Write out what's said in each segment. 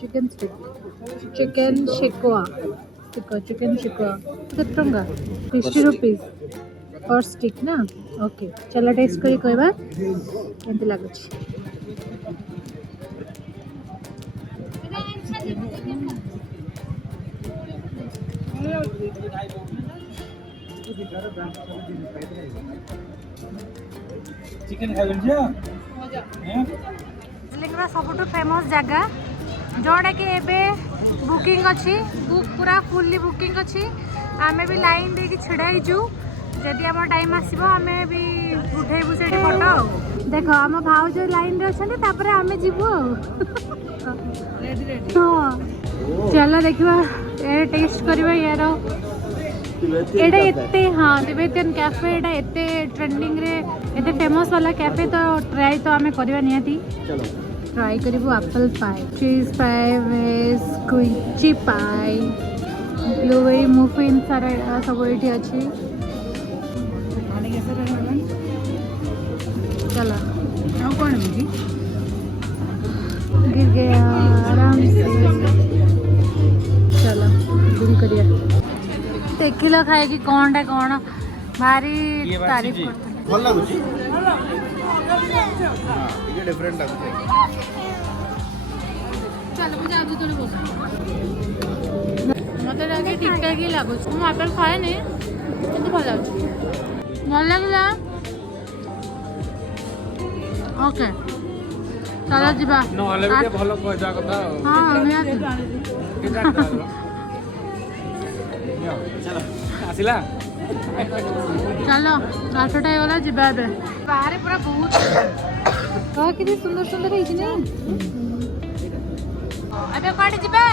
Chicken stick chicken शिकवा chicken शिकवा केते टंगा 50 रुपीस पर स्टिक ना ओके चलो टेस्ट करी कहबा केते लागछ चिकन खाइबन छ लेकिन सबुठ फेमस जगह जोड़ा कि एबे बुकिंग अच्छी बुक पूरा फुल्ली बुकिंग अच्छी आमे भी लाइन दे छिड़ा हिजु जदि आम टाइम आसीबो आमे भी उठेबु से फोटो देखो आम भाव जो लाइन रे अछन तापरे आमे जीवु रेडी रेडी हां चलो देखिबा ए टेस्ट करबा यार एडा एते हां तिबेतियन कैफे एडा एते ट्रेंडिंग रे एते फेमस वाला कैफे तो ट्राई तो आमे करबा नियाती चलो ट्राई करिबो एप्पल पाई चीज पाई वेज क्रीची पाई ब्लूबेरी मुफिन सारा सब एठी अछि चलो आओ कौन मुझे गिर गया आराम से चलो दिल करिया देखिलो खाए कि कौनटा कौन भारी तारीफ करते भल लागुची ये डिफरेंट लागुची चलो मुझे आज थोड़ी बहुत मत लगे ठीक ठाक ही लागुच मु एप्पल खाए नहीं किंतु भल लागुच भल लागला ओके चलो जीवा न हले भी भलो कहजा कथा हां चलो आसिला चलो 8टा वाला जीवा बे बाहर पूरा बहुत हां कितनी सुंदर सुंदर है इने अबे काट जीवा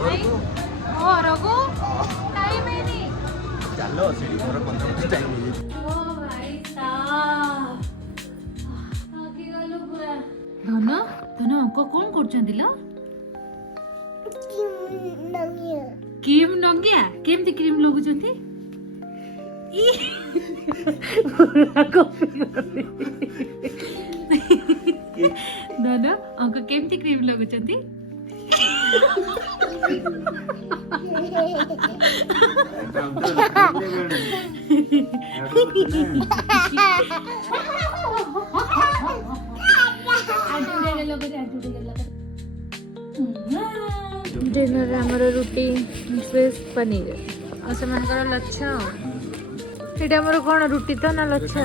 नहीं ओ रघु टाइम है नहीं चलो सेठी घर 15 मिनिट टाइम है ओ भाई साहब आके गलो पूरा धन धन अंक कौन करछन दिला क्रीम नंगिया केमती क्रीम लगु जति पूरा कॉफी धन अंक केमती क्रीम लगु जति डिनर आमर रुटी मिक्स पनीर और से लच्छा ये आमर कौन रुटी तो ना लच्छा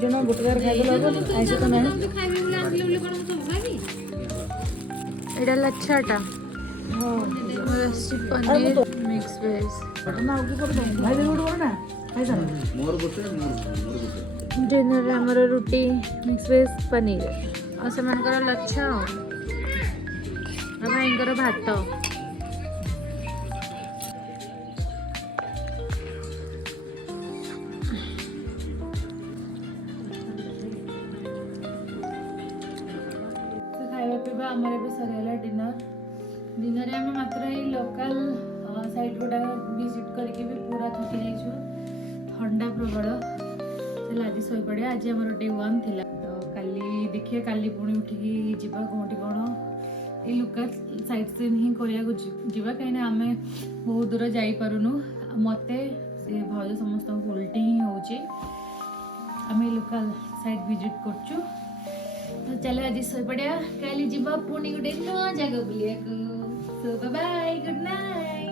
जन गोटे खाई आइस तो ना ये लच्छाटा पनीर मिक्स वेज डिनर आमर रुटी मिक्स वेज पनीर और से लच्छा भाईंकर भात खाଇବା ପିଇବା ଆମର ଏବେ ସରିଗଲା डिनर आम मात्र ये लोकल साइट गुड़ा विजिट करके भी पूरा थकी जाइछु ठंडा प्रबल चल आज शोई पड़े आज आम डे 1 थिला तो काली देखिए काली पुणी उठिकी जीवा कोठी कोण ये लुका साइट सीन ही करिया जीवा कहीं आम बहुत दूर जाई पारुनु मते से भाज समस्त उल्टी ही होची आम लोकल साइट विजिट करछु तो चलो आज सोई पड़िया काली जीवा पुणी गोटे नया जगह बुलिया को सो बाय बाय गुड नाइट।